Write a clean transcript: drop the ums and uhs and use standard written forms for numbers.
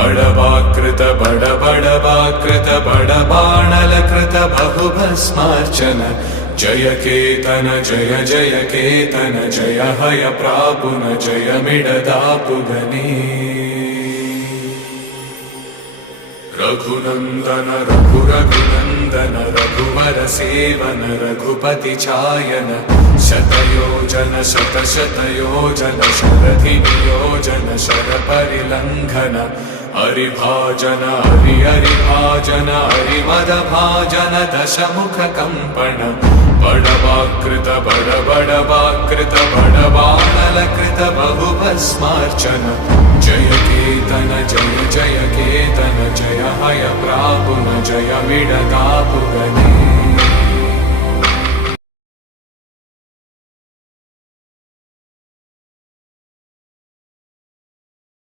बडवाकृत बडबडवाकृत बडबाणलकृत बहुभस्मार्चन जय केतन जय जय केतन जय हय प्रापुन जय मिडदापुगनी रघुनंदन रघुरघुनंदन रघुवर सेवन रघुपति चायन शतयोजन शतशतयोजन शरधि नियोजन शरपरिलंघन हरिभाजन हरिभाजन हरिमदभाजन दशमुख कंपन बडवाकृत बडबडवाकृत बडबाणलकृत बहुभस्मार्चन जय केतन जय जय केतन जय हय प्रापुन जय मिडदापुगनी।